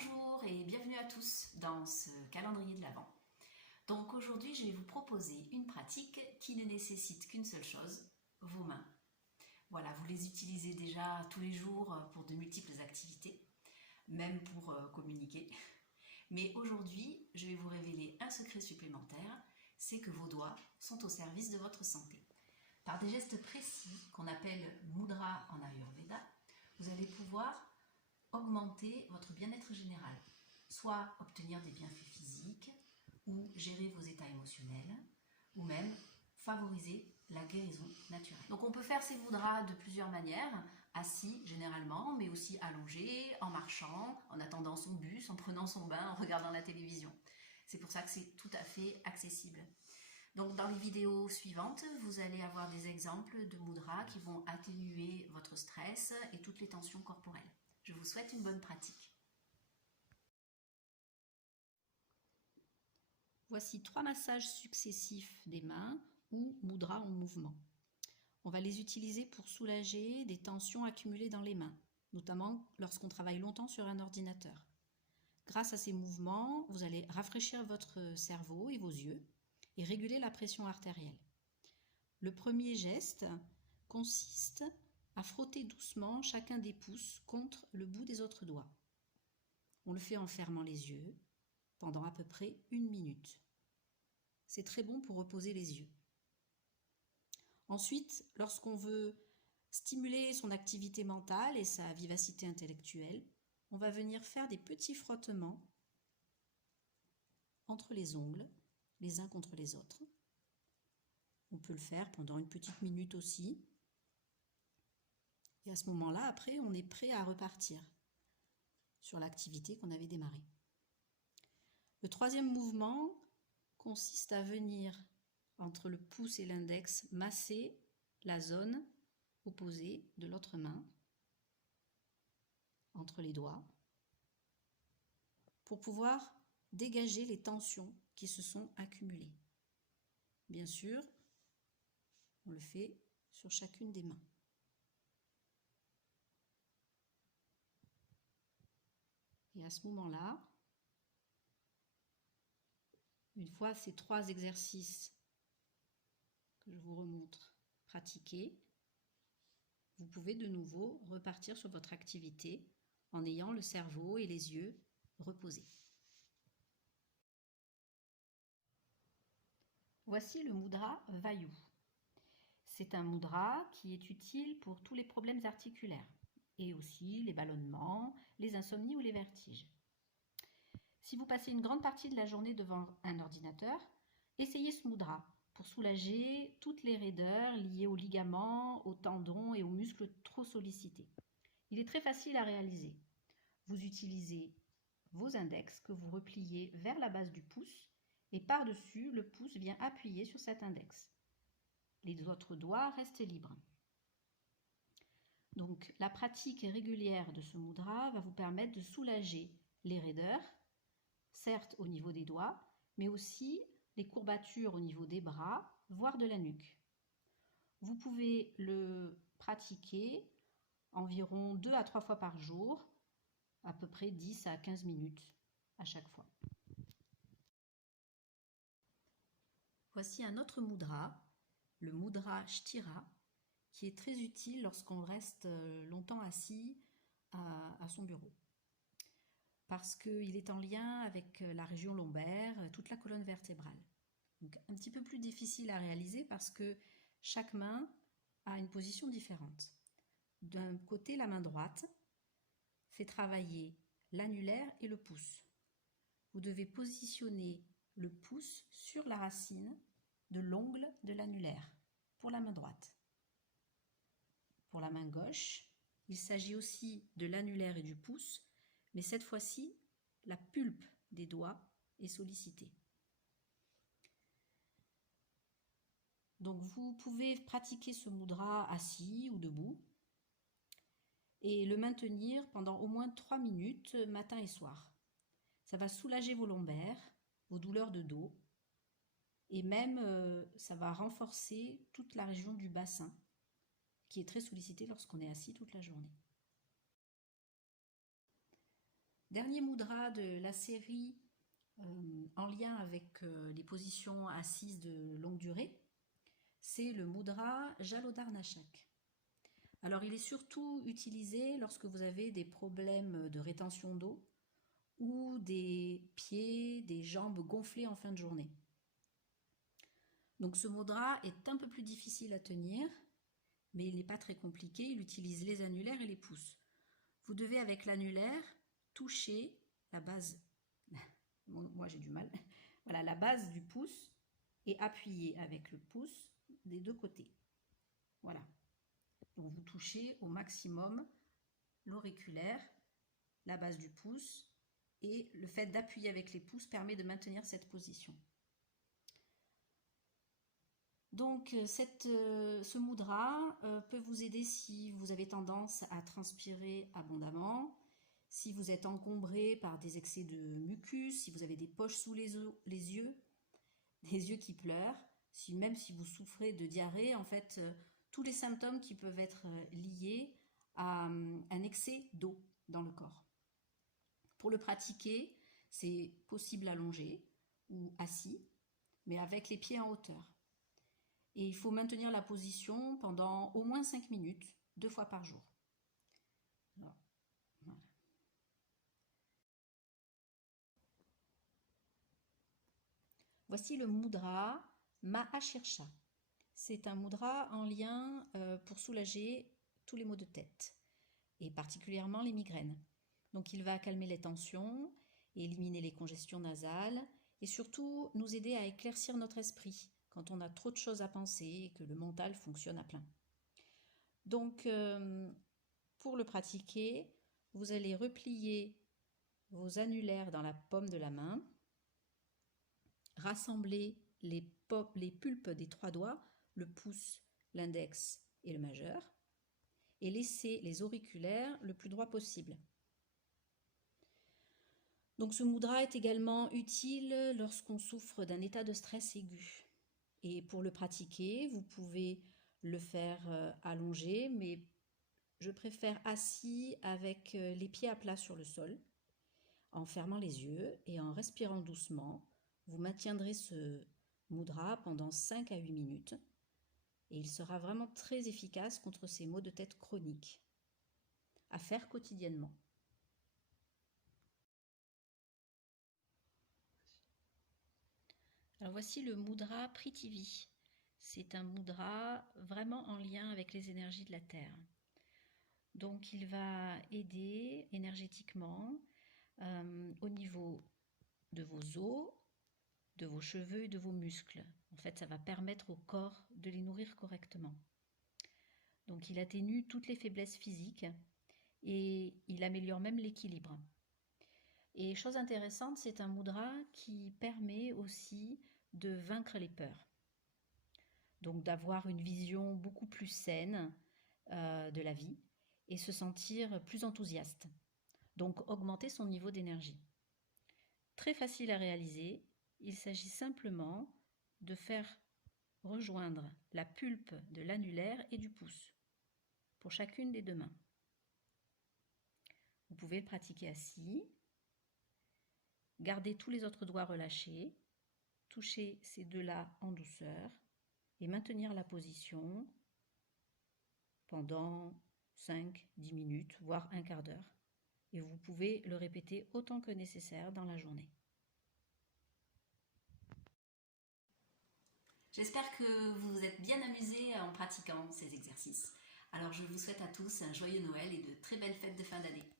Bonjour et bienvenue à tous dans ce calendrier de l'Avent. Donc aujourd'hui, je vais vous proposer une pratique qui ne nécessite qu'une seule chose, vos mains. Voilà, vous les utilisez déjà tous les jours pour de multiples activités, même pour communiquer. Mais aujourd'hui, je vais vous révéler un secret supplémentaire, c'est que vos doigts sont au service de votre santé. Par des gestes précis qu'on appelle mudra en Ayurveda, vous allez pouvoir augmenter votre bien-être général, soit obtenir des bienfaits physiques, ou gérer vos états émotionnels, ou même favoriser la guérison naturelle. Donc on peut faire ces mudras de plusieurs manières, assis généralement, mais aussi allongé, en marchant, en attendant son bus, en prenant son bain, en regardant la télévision. C'est pour ça que c'est tout à fait accessible. Donc dans les vidéos suivantes, vous allez avoir des exemples de mudras qui vont atténuer votre stress et toutes les tensions corporelles. Je vous souhaite une bonne pratique. Voici 3 massages successifs des mains ou mudras en mouvement. On va les utiliser pour soulager des tensions accumulées dans les mains, notamment lorsqu'on travaille longtemps sur un ordinateur. Grâce à ces mouvements, vous allez rafraîchir votre cerveau et vos yeux et réguler la pression artérielle. Le premier geste consiste à frotter doucement chacun des pouces contre le bout des autres doigts. On le fait en fermant les yeux pendant à peu près 1 minute. C'est très bon pour reposer les yeux. Ensuite, lorsqu'on veut stimuler son activité mentale et sa vivacité intellectuelle, on va venir faire des petits frottements entre les ongles, les uns contre les autres. On peut le faire pendant 1 petite minute aussi. Et à ce moment-là, après, on est prêt à repartir sur l'activité qu'on avait démarrée. Le troisième mouvement consiste à venir, entre le pouce et l'index, masser la zone opposée de l'autre main, entre les doigts, pour pouvoir dégager les tensions qui se sont accumulées. Bien sûr, on le fait sur chacune des mains. Et à ce moment-là, une fois ces 3 exercices que je vous remontre pratiqués, vous pouvez de nouveau repartir sur votre activité en ayant le cerveau et les yeux reposés. Voici le mudra Vayu. C'est un mudra qui est utile pour tous les problèmes articulaires et aussi les ballonnements, les insomnies ou les vertiges. Si vous passez une grande partie de la journée devant un ordinateur, essayez ce mudra pour soulager toutes les raideurs liées aux ligaments, aux tendons et aux muscles trop sollicités. Il est très facile à réaliser. Vous utilisez vos index que vous repliez vers la base du pouce et par-dessus, le pouce vient appuyer sur cet index. Les autres doigts restent libres. Donc, la pratique régulière de ce mudra va vous permettre de soulager les raideurs, certes au niveau des doigts, mais aussi les courbatures au niveau des bras, voire de la nuque. Vous pouvez le pratiquer environ 2 à 3 fois par jour, à peu près 10 à 15 minutes à chaque fois. Voici un autre mudra, le mudra Sthira, qui est très utile lorsqu'on reste longtemps assis à son bureau. Parce qu'il est en lien avec la région lombaire, toute la colonne vertébrale. Donc un petit peu plus difficile à réaliser parce que chaque main a une position différente. D'un côté, la main droite fait travailler l'annulaire et le pouce. Vous devez positionner le pouce sur la racine de l'ongle de l'annulaire pour la main droite. Pour la main gauche, il s'agit aussi de l'annulaire et du pouce, mais cette fois-ci, la pulpe des doigts est sollicitée. Donc vous pouvez pratiquer ce mudra assis ou debout et le maintenir pendant au moins 3 minutes matin et soir. Ça va soulager vos lombaires, vos douleurs de dos et même ça va renforcer toute la région du bassin qui est très sollicitée lorsqu'on est assis toute la journée. Dernier mudra de la série en lien avec les positions assises de longue durée, c'est le mudra Jalodharnachak. Alors il est surtout utilisé lorsque vous avez des problèmes de rétention d'eau ou des pieds, des jambes gonflées en fin de journée. Donc ce mudra est un peu plus difficile à tenir, mais il n'est pas très compliqué, il utilise les annulaires et les pouces. Vous devez avec l'annulaire toucher la base, moi j'ai du mal, voilà, la base du pouce et appuyer avec le pouce des deux côtés. Voilà. Donc vous touchez au maximum l'auriculaire, la base du pouce, et le fait d'appuyer avec les pouces permet de maintenir cette position. Donc ce mudra peut vous aider si vous avez tendance à transpirer abondamment, si vous êtes encombré par des excès de mucus, si vous avez des poches sous les yeux, des yeux qui pleurent, même si vous souffrez de diarrhée, en fait, tous les symptômes qui peuvent être liés à un excès d'eau dans le corps. Pour le pratiquer, c'est possible allongé ou assis, mais avec les pieds en hauteur. Et il faut maintenir la position pendant au moins 5 minutes, 2 fois par jour. Alors, voilà. Voici le mudra Mahashirsha. C'est un mudra en lien pour soulager tous les maux de tête, et particulièrement les migraines. Donc il va calmer les tensions, éliminer les congestions nasales, et surtout nous aider à éclaircir notre esprit quand on a trop de choses à penser et que le mental fonctionne à plein. Donc pour le pratiquer, vous allez replier vos annulaires dans la paume de la main, rassembler les pulpes des 3 doigts, le pouce, l'index et le majeur, et laisser les auriculaires le plus droit possible. Donc ce mudra est également utile lorsqu'on souffre d'un état de stress aigu. Et pour le pratiquer, vous pouvez le faire allongé, mais je préfère assis avec les pieds à plat sur le sol, en fermant les yeux et en respirant doucement. Vous maintiendrez ce mudra pendant 5 à 8 minutes et il sera vraiment très efficace contre ces maux de tête chroniques. À faire quotidiennement. Alors voici le mudra Prithvi. C'est un mudra vraiment en lien avec les énergies de la Terre. Donc il va aider énergétiquement au niveau de vos os, de vos cheveux et de vos muscles. En fait, ça va permettre au corps de les nourrir correctement. Donc il atténue toutes les faiblesses physiques et il améliore même l'équilibre. Et chose intéressante, c'est un mudra qui permet aussi de vaincre les peurs. Donc d'avoir une vision beaucoup plus saine de la vie et se sentir plus enthousiaste. Donc augmenter son niveau d'énergie. Très facile à réaliser, il s'agit simplement de faire rejoindre la pulpe de l'annulaire et du pouce pour chacune des 2 mains. Vous pouvez le pratiquer assis, garder tous les autres doigts relâchés, toucher ces 2-là en douceur et maintenir la position pendant 5-10 minutes, voire un quart d'heure. Et vous pouvez le répéter autant que nécessaire dans la journée. J'espère que vous vous êtes bien amusés en pratiquant ces exercices. Alors je vous souhaite à tous un joyeux Noël et de très belles fêtes de fin d'année.